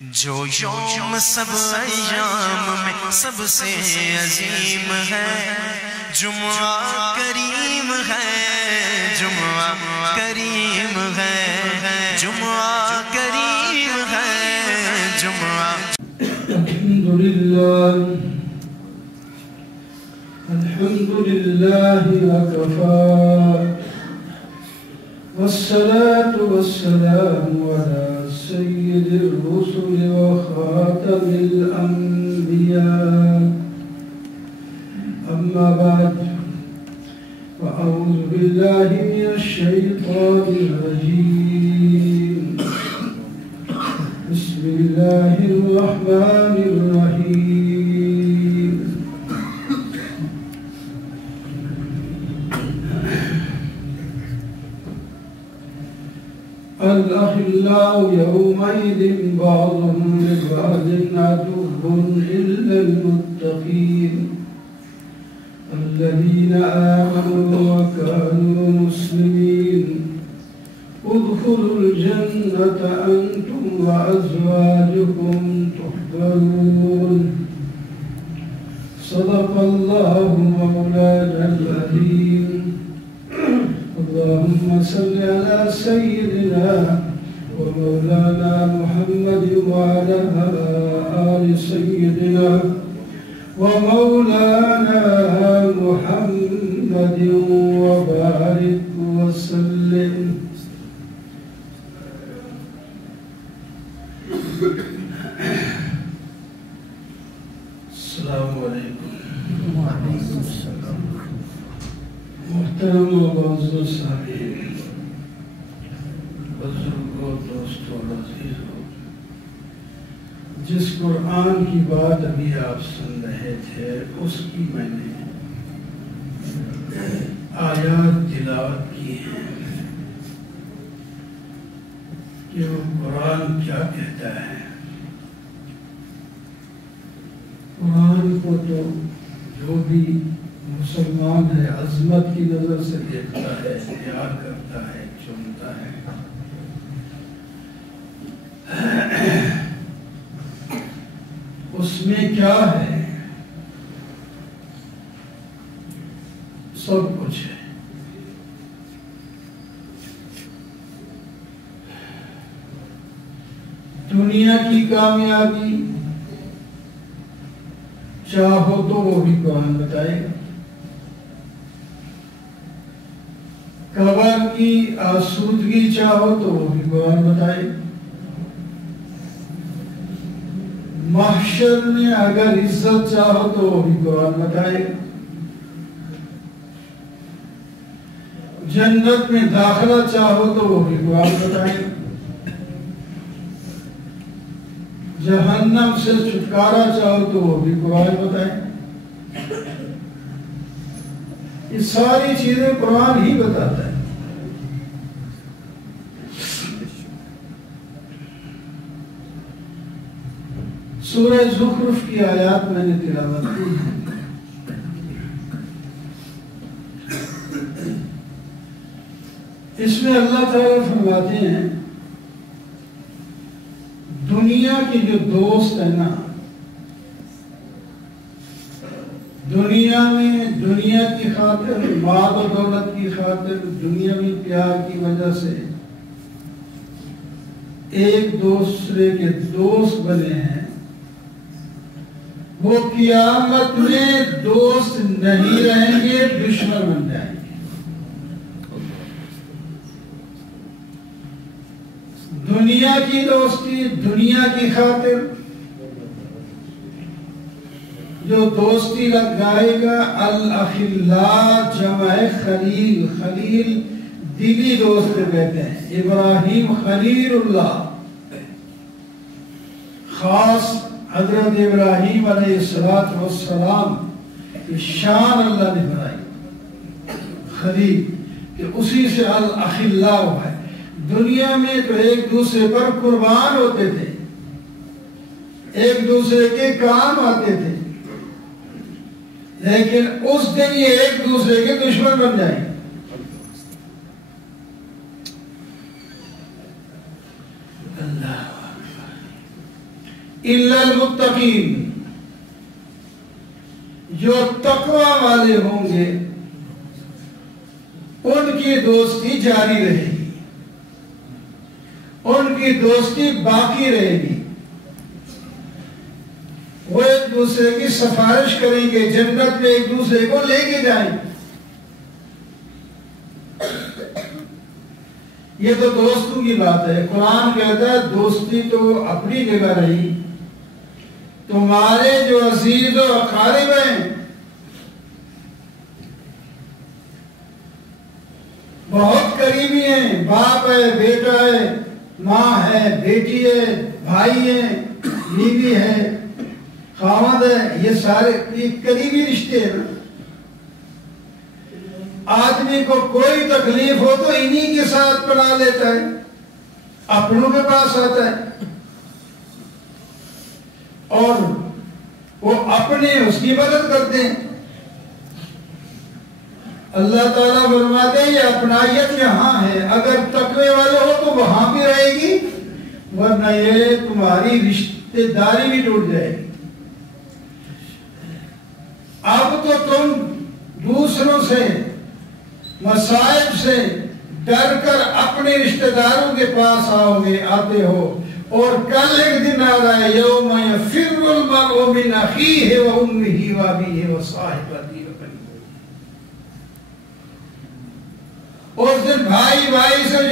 جو یوم سب ایام میں سب سے عظیم ہے، جمعہ کریم ہے، جمعہ کریم ہے، جمعہ کریم ہے، جمعہ الحمدللہ وکفا والصلاة والسلام على سيد الرسل وخاتم الأنبياء. أما بعد، فأعوذ بالله من الشيطان الرجيم. بسم الله الرحمن الرحيم. الأخلاء يومئذ بعضهم لبعض عدو إلا المتقين الذين آمنوا وكانوا مسلمين. ادخلوا الجنة أنتم وأزواجكم تحبرون. صدق الله مولانا العظيم. اللهم صل على سيدنا ومولانا محمد وعلى آل سيدنا ومولانا محمد وبارك وسلم. السلام علیکم. وعلیکم السلام. محترم و معزز سامعین، بزرگوں، دوستوں، عزیزوں، جس قرآن کی بات ابھی آپ سن رہے تھے اس کی میں نے آیات تلاوت کی ہیں کہ وہ قرآن کیا کہتا ہے. قرآن کو تو جو بھی مسلمان ہے عظمت کی نظر سے دیکھتا ہے، پیار کرتا ہے، چنتا ہے. اس میں کیا ہے؟ سب کچھ ہے. دنیا کی کامیابی چاہو تو وہ بھی قرآن بتائے گا. قبر کی آسودگی چاہو تو وہ بھی قرآن بتائے گا. محشر میں اگر عزت چاہو تو وہ بھی قرآن بتائے گا. جنت میں داخلہ چاہو تو وہ بھی قرآن بتائے گا. جہنم سے چھٹکارا چاہو تو وہ بھی قرآن بتائے گا. یہ ساری چیزیں قرآن ہی بتاتا ہے. سورہ زخرف کی آیات میں نے تلاوت کی ہے. اس میں اللہ تعالیٰ فرماتے ہیں دنیا کے جو دوست ہیں نا، دنیا میں دنیا کی خاطر، مال و دولت کی خاطر، دنیاوی پیار کی وجہ سے ایک دوسرے کے دوست بنے ہیں، وہ قیامت میں دوست نہیں رہیں گے، دشمن بن جائیں گے. دنیا کی دوستی، دنیا کی خاطر جو دوستی لگائے گا، الاخلاء جمع خلیل. خلیل دلی دوست کہتے ہیں. ابراہیم خلیل اللہ، خاص حضرت ابراہیم علیہ السلام کی شان اللہ نے بنائی خلیل، کہ اسی سے الاخلاء ہے. دنیا میں تو ایک دوسرے پر قربان ہوتے تھے، ایک دوسرے کے کام آتے تھے، لیکن اس دن یہ ایک دوسرے کے دشمن بن جائیں گے. الا المتقین، جو تقوی والے ہوں گے ان کی دوستی جاری رہے گی، ان کی دوستی باقی رہے گی، وہ ایک دوسرے کی سفارش کریں گے، جنت میں ایک دوسرے کو لے کے جائیں گے۔ یہ تو دوستوں کی بات ہے۔ قرآن کہتا ہے دوستی تو اپنی جگہ رہی، تمہارے جو عزیز و اقارب ہیں، بہت قریبی ہیں، باپ ہے، بیٹا ہے، ماں ہے، بیٹی ہے، بھائی ہے، بیوی ہے، خاوند ہے، یہ سارے قریبی رشتے ہیں نا۔ آدمی کو کوئی تکلیف ہو تو انہی کے ساتھ پناہ لیتا ہے، اپنوں کے پاس آتا ہے، اور وہ اپنے اس کی مدد کرتے ہیں۔ اللہ تعالیٰ فرماتے ہیں یہ اپنائیت یہاں ہے، اگر تقوی والے ہو تو وہاں بھی رہے گی، ورنہ یہ تمہاری رشتہ داری بھی ٹوٹ جائے گی۔ اب تو تم دوسروں سے، مصائب سے ڈر کر اپنے رشتہ داروں کے پاس آؤ گے، آتے ہو، اور کل ایک دن آ رہا ہے یوم یفر المرء من اخیہ و امہ و ابیہ و صاحبتہ و بنیہ، اس دن بھائی بھائی سے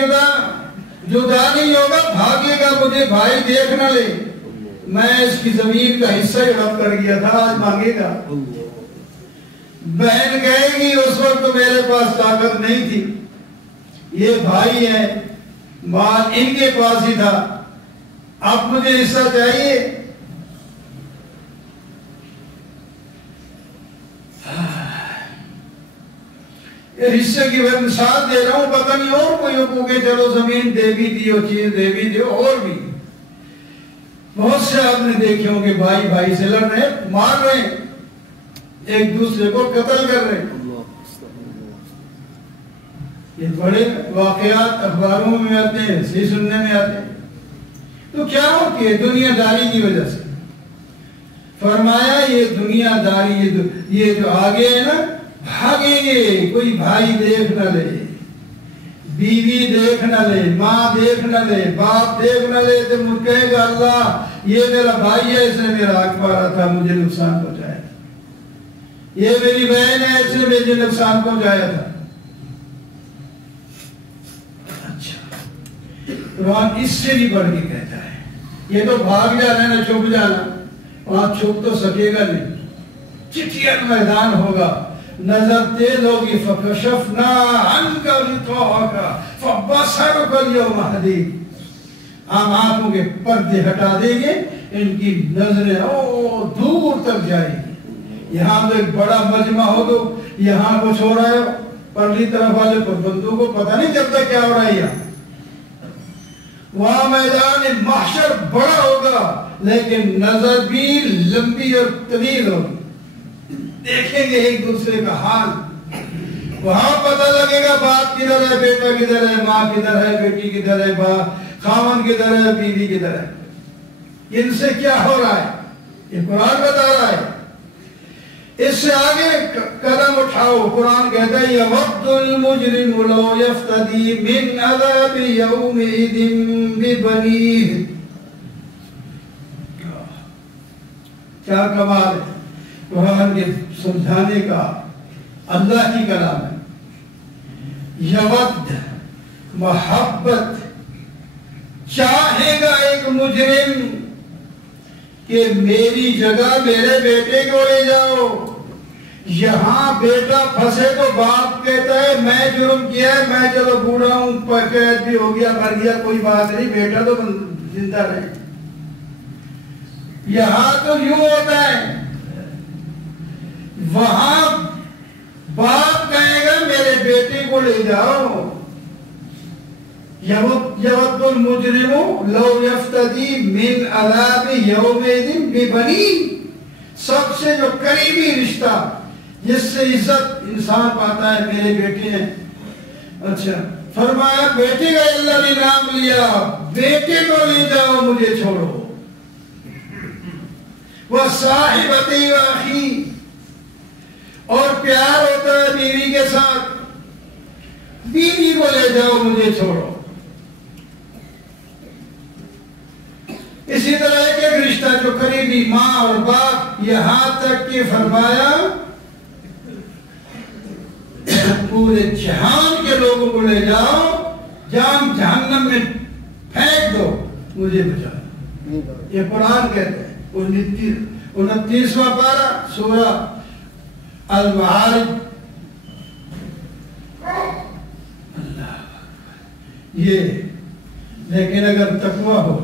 جدا نہیں ہوگا، بھاگے گا مجھے بھائی دیکھ نہ لے، میں اس کی زمین کا حصہ ہڑپ کر گیا تھا، آج مانگے گا۔ بہن کہے گی اس وقت تو میرے پاس طاقت نہیں تھی، یہ بھائی ہیں، مال ان کے پاس ہی تھا، اب مجھے حصہ چاہیے۔ حصے کی میں مثال دے رہا ہوں، پتہ نہیں اور کوئی حقوق ہے، چلو زمین دے بھی دیو، چیز دے بھی دیو، اور بھی بہت سے آپ نے دیکھے ہوں کہ بھائی بھائی سے لڑ رہے، مار رہے، ایک دوسرے کو قتل کر رہے۔ یہ بڑے واقعات اخباروں میں آتے ہیں، صحیح سننے میں آتے ہیں، تو کیا ہوتی ہے؟ دنیا داری کی وجہ سے۔ فرمایا یہ دنیا داری، یہ جو آگے ہے نا، بھاگیں گے، کوئی بھائی دیکھ نہ لے، بیوی دیکھ نہ لے، ماں دیکھ نہ لے، باپ دیکھ نہ لے، تو مجھ کہے گا اللہ یہ میرا بھائی ہے، اس نے میرا حق مارا تھا، مجھے نقصان پہنچایا تھا، یہ میری بہن ہے، اس نے مجھے نقصان پہنچایا تھا۔ اچھا، قرآن اس سے بھی بڑھ کے کہتا ہے، یہ تو بھاگ جانا ہے نا، چھپ جانا، وہاں چھپ تو سکے گا نہیں، چٹیل میدان ہوگا، نظر تیز ہوگی، فَكَشَفْنَا عَنْكَ غِطَاءَكَ فَبَصَرُكَ الْيَوْمَ حَدِيدٌ، ہم آنکھوں کے پردے ہٹا دیں گے، ان کی نظریں دور تک جائیں گی۔ یہاں تو ایک بڑا مجمع ہو تو یہاں کچھ ہو رہا ہے، پرلی طرف والے پر بندوں کو پتہ نہیں چلتا کیا ہو رہا ہے یہاں۔ وہاں میدان محشر بڑا ہوگا، لیکن نظر بھی لمبی اور طویل ہوگی، دیکھیں گے ایک دوسرے کا حال، وہاں پتہ لگے گا باپ کدھر ہے، بیٹا کدھر ہے، ماں کدھر ہے، بیٹی کدھر ہے، خاوند کدھر ہے، بیوی کدھر ہے، ان سے کیا ہو رہا ہے، یہ قرآن بتا رہا ہے۔ اس سے آگے قدم اٹھاؤ، قرآن کہتا ہے یود المجرم لو یفتدی من عذاب یومئذ ببنیہ، کیا کمال ہے قرآن کے سمجھانے کا، اللہ کی کلام ہے۔ یود محبت چاہے گا ایک مجرم کہ میری جگہ میرے بیٹے کو لے جاؤ، یہاں بیٹا پھنسے تو باپ کہتا ہے میں جرم کیا ہے، میں چلو بوڑھا ہوں، قید بھی ہو گیا، مر گیا، کوئی بات نہیں، بیٹا تو زندہ رہے۔ یہاں تو یوں ہوتا ہے، وہاں باپ کہے گا میرے بیٹے کو لے جاؤ۔ یود المجرم لو یفتدی من عذاب یومئذ ببنیہ، سب سے جو قریبی رشتہ جس سے عزت انسان پاتا ہے، میرے بیٹے ہیں۔ اچھا، فرمایا بیٹے کا اللہ نے نام لیا، بیٹے کو لے جاؤ، مجھے چھوڑو۔ وصاحبتی واخی، اور پیار ہوتا ہے بیوی کے ساتھ، بیوی کو لے جاؤ مجھے چھوڑو. اسی طرح ایک ایک رشتہ جو قریبی ماں اور باپ، یہاں تک کہ فرمایا پورے جہان کے لوگوں کو لے جاؤ، جہنم میں پھینک دو، مجھے بچاؤ. یہ قرآن کہتے ہیں 29واں پارہ سورہ المعارج. اللہ یہ لیکن اگر تقویٰ ہو،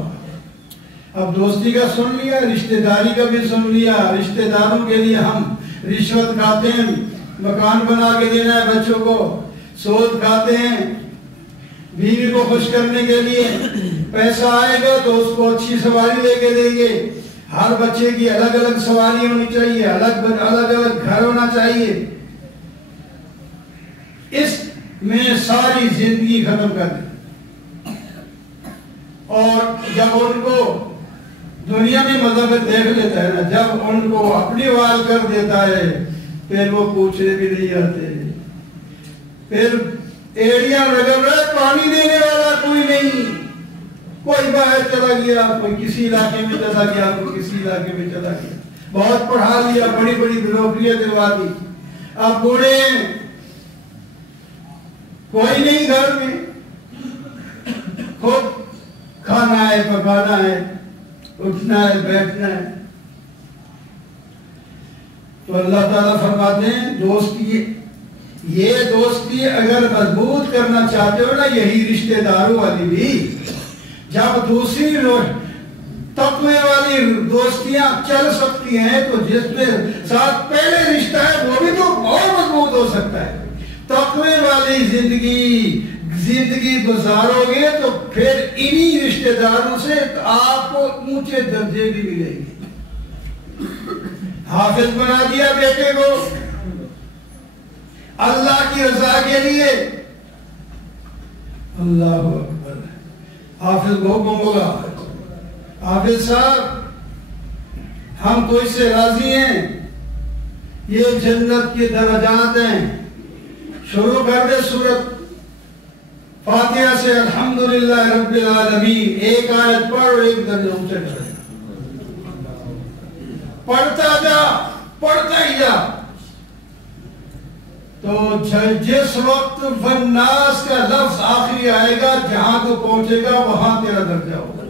اب دوستی کا سن لیا، رشتہ داری کا بھی سن لیا. رشتہ داروں کے لیے ہم رشوت کھاتے ہیں، مکان بنا کے دینا ہے بچوں کو، سود کھاتے ہیں بیوی کو خوش کرنے کے لیے. پیسہ آئے گا تو اس کو اچھی سواری لے کے دیں گے. ہر بچے کی الگ الگ سواری ہونی چاہیے، الگ الگ گھر ہونا چاہیے. اس میں ساری زندگی ختم کر دی. اور جب ان کو دنیا میں مذہب دیکھ لیتا ہے نا، جب ان کو اپنی وال کر دیتا ہے، پھر وہ پوچھنے بھی نہیں آتے. پھر ایڑیاں رگڑ رہے، پانی دینے والا کوئی نہیں. کوئی باہر چلا گیا، کوئی کسی علاقے میں چلا گیا، کوئی کسی علاقے میں چلا گیا. بہت پڑھا لیا، بڑی بڑی نوکریاں دلوا دی. اب بوڑھے ہیں، کوئی نہیں گھر میں، خود کھانا ہے، پکانا ہے، اٹھنا ہے، بیٹھنا ہے. تو اللہ تعالیٰ فرماتے ہیں دوستی، یہ دوستی اگر مضبوط کرنا چاہتے ہو نا، یہی رشتہ داروں والی بھی، جب دوسری تقوی والی دوستیاں چل سکتی ہیں تو جس کے ساتھ پہلے رشتہ ہے وہ بھی تو بہت مضبوط ہو سکتا ہے. تقوی والی زندگی گزارو گے تو پھر انہی رشتہ داروں سے آپ کو اونچے درجے بھی ملیں گے. حافظ بنا دیا بیٹے کو اللہ کی رضا کے لیے، اللہ اکبر. حافظ کو حکم ہوگا، حافظ صاحب ہم تو اس سے راضی ہیں، یہ جنت کے درجات ہیں. شروع کر دے سورت فاتحہ سے الحمدللہ رب العالمین، ایک آیت پڑھ اور ایک درجہ اونچا کر. پڑھتا جا، پڑھتا ہی جا. تو جس وقت والناس کا لفظ آخری آئے گا، جہاں کو پہنچے گا وہاں تیرا درجہ ہوگا.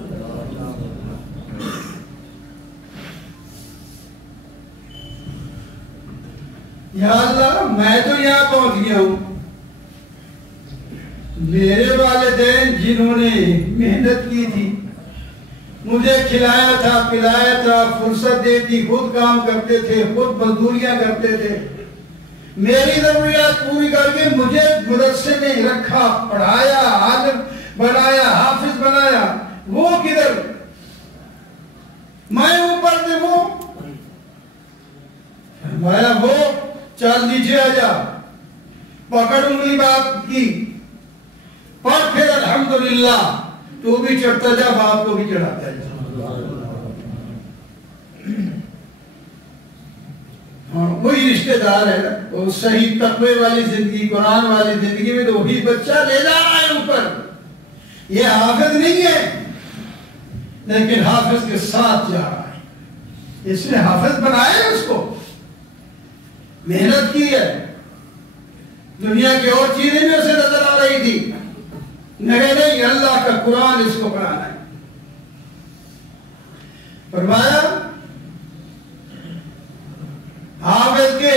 یا اللہ میں تو یہاں پہنچ گیا ہوں، میرے والدین جنہوں نے محنت کی تھی، مجھے کھلایا تھا، پلایا تھا، فرصت دیتی، خود کام کرتے تھے، خود مزدوریاں کرتے تھے، میری ضروریات پوری کر کے مجھے مدرسے میں رکھا، پڑھایا، عالم بنایا، حافظ بنایا، وہ کدھر؟ میں اوپر تھے، وہ فرمایا وہ چل نیچے آ جا. پکڑ انگلی باپ کی، پڑھ پھر الحمدللہ. تو بھی چڑھتا جا، باپ کو بھی چڑھاتا جا. وہی رشتہ دار ہے نا، وہ صحیح تقوی والی زندگی، قرآن والی زندگی میں تو وہی بچہ لے جا رہا ہے اوپر. یہ حافظ نہیں ہے لیکن حافظ کے ساتھ جا رہا ہے. اس نے حافظ بنایا ہے، اس کو محنت کی ہے. دنیا کی اور چیزیں بھی اسے نظر آ رہی تھی، نہیں اللہ کا قرآن اس کو پڑھانا ہے. فرمایا حافظ کے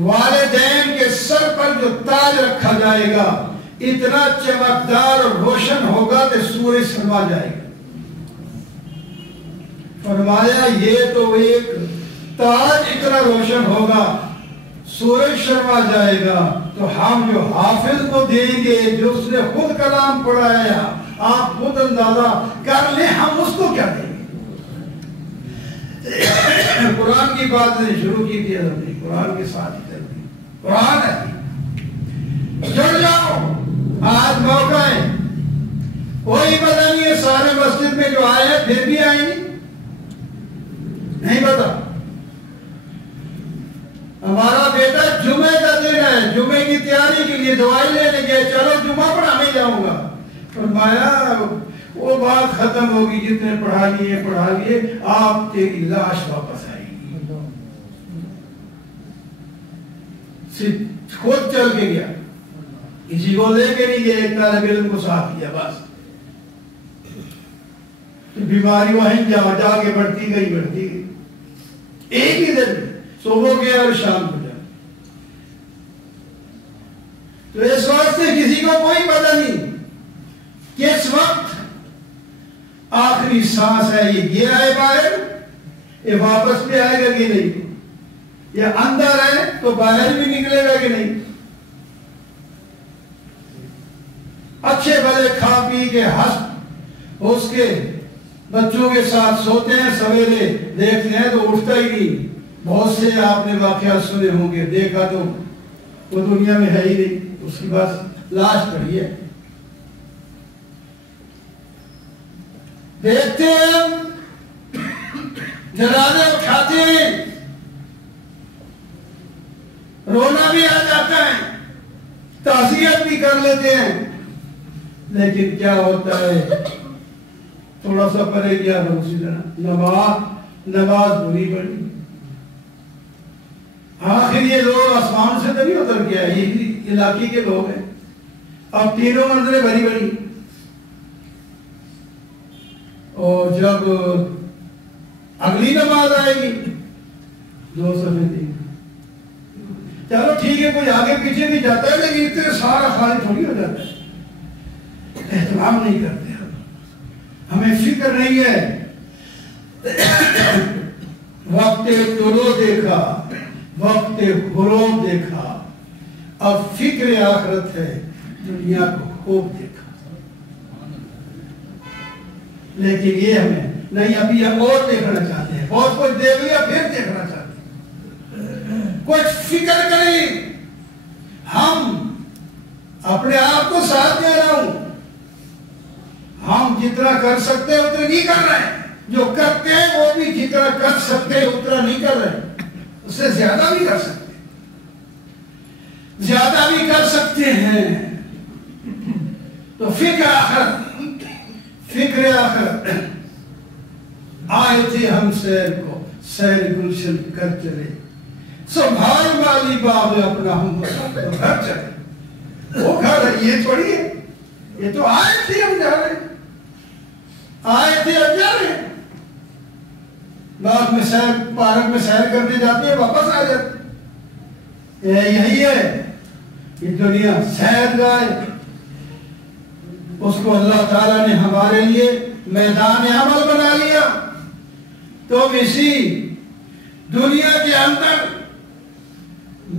والدین کے سر پر جو تاج رکھا جائے گا اتنا چمکدار اور روشن ہوگا کہ سورج سما جائے گا. فرمایا یہ تو ایک تاج اتنا روشن ہوگا، سورج شرما جائے گا، تو ہم جو حافظ کو دیں گے، جو اس نے خود کلام پڑھایا، آپ خود اندازہ کر لیں ہم اس کو کیا دیں گے. قرآن کی بات نے شروع کی تھی، قرآن کے ساتھ ہی چلتی. قرآن ہے، جڑ جاؤ، آج موقع ہے. کوئی پتہ نہیں ہے سارے مسجد میں جو آئے ہیں پھر بھی آئیں گے. نہیں پتا. ہمارا بیٹا جمعے کا دن ہے، جمعے کی تیاری کے لیے دوائی لینے گئے، چلو جمعہ پڑھانے جاؤں گا. فرمایا وہ بات ختم ہوگی، جتنے پڑھا لیے، آپ تیری لاش واپس آئے گی. خود چل کے گیا، کسی کو لے کے نہیں گیا، ایک طالب علم کو ساتھ کیا بس. بیماری وہیں جا کے بڑھتی گئی. ایک ہی دن صبح گیا اور شام کو جا. تو اس وقت سے کسی کو کوئی پتہ نہیں کس وقت آخری سانس ہے، یہ گیا ہے باہر، یہ واپس بھی آئے گا کہ نہیں، یہ اندر ہے تو باہر بھی نکلے گا کہ نہیں. اچھے بھلے کھا پی کے ہنس کے بچوں کے ساتھ سوتے ہیں، سویرے دیکھتے ہیں تو اٹھتا ہی نہیں. بہت سے آپ نے واقعات سنے ہوں گے، دیکھا تو وہ دنیا میں ہے ہی نہیں، اس کی بس لاش پڑی ہے. دیکھتے ہیں، جنازے اٹھاتے ہیں، رونا بھی آ جاتا ہے، تعزیت بھی کر لیتے ہیں، لیکن کیا ہوتا ہے، تھوڑا سا پرے گیا تو اسی طرح نماز بری پڑی. آخر یہ لوگ آسمان سے تو نہیں اتر گیا، یہ علاقے کے لوگ ہیں. اب تینوں منزلیں بڑی بڑی، اور جب اگلی نماز آئے گی 2 صفحے 3، چلو ٹھیک ہے، کوئی آگے پیچھے بھی جاتا ہے، لیکن اتنے سارا خالی تھوڑی ہو جاتا ہے. اہتمام نہیں کرتے، ہمیں فکر نہیں ہے. وقت طلوع دیکھا، وقت غروب دیکھا، اب فکر آخرت ہے، دنیا کو خوب دیکھا. لیکن یہ ہمیں نہیں، ابھی ہم اور دیکھنا چاہتے ہیں، بہت کچھ دیکھ لیا پھر دیکھنا چاہتے ہیں. کچھ فکر کریں، ہم اپنے آپ کو ساتھ دے رہا ہوں، ہم جتنا کر سکتے ہیں اتنا نہیں کر رہے ہیں، جو کرتے ہیں وہ بھی جتنا کر سکتے ہیں اتنا نہیں کر رہے ہیں، اس سے زیادہ بھی کر سکتے ہیں، زیادہ بھی کر سکتے ہیں. تو فکر آخر آئے تھے ہم سیر گلشن کر چلے، سنبھال والی باغ اپنا ہم گھر چلے. وہ گھر ہے، یہ تھوڑی ہے، یہ تو آئے تھے ہم جا رہے، آئے تھے اب جا رہے. باغ میں سیر، پارک میں سیر کرنے جاتے ہیں، واپس آ جاتے. یہی ہے یہ دنیا، سیر گاہ. اس کو اللہ تعالیٰ نے ہمارے لیے میدان عمل بنا لیا. تو اسی دنیا کے اندر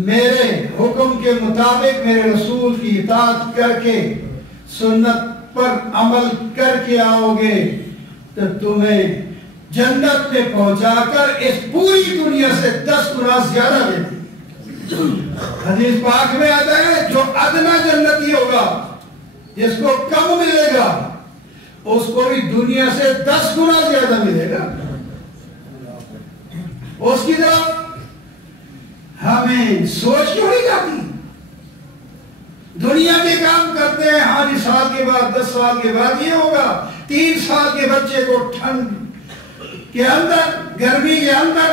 میرے حکم کے مطابق میرے رسول کی اطاعت کر کے سنت پر عمل کر کے آؤ گے تو تمہیں جنت میں پہنچا کر اس پوری دنیا سے 10 گنا زیادہ دیتی. حدیث پاک میں آتا ہے جو ادنا جنتی ہوگا، جس کو کم ملے گا، اس کو بھی دنیا سے 10 گنا زیادہ ملے گا. اس کی طرف ہمیں سوچ کیوں نہیں جاتی؟ دنیا کے کام کرتے ہیں، ہاں جی سال کے بعد 10 سال کے بعد یہ ہوگا. 3 سال کے بچے کو ٹھنڈ کے اندر، گرمی کے اندر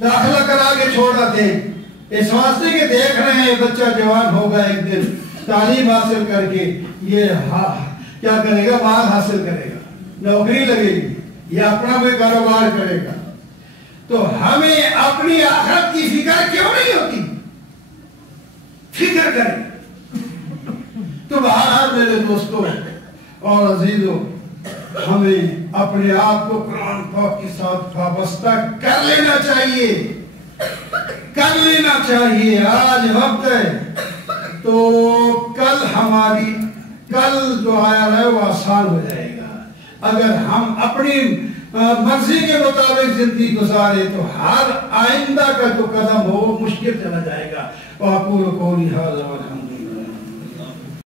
داخلہ کرا کے چھوڑ آتے ہیں، اس واسطے کہ دیکھ رہے ہیں بچہ جوان ہوگا ایک دن، تعلیم حاصل کر کے یہ کیا کرے گا، مال حاصل کرے گا، نوکری لگے گی یا اپنا کوئی کاروبار کرے گا. تو ہمیں اپنی آخرت کی فکر کیوں نہیں ہوتی؟ فکر کریں. تو بہرحال میرے دوستوں اور عزیزوں، ہمیں اپنے آپ کو قرآن پاک کے ساتھ وابستہ کر لینا چاہیے، کر لینا چاہیے. آج وقت ہے تو کل جو آیا ہے وہ آسان ہو جائے گا. اگر ہم اپنی مرضی کے مطابق زندگی گزارے تو ہر آئندہ کا جو قدم ہو وہ مشکل چلا جائے گا. وَأَقُولُ قَوْلِي هَذَا وَالْحَمْدُ لِلَّهِ.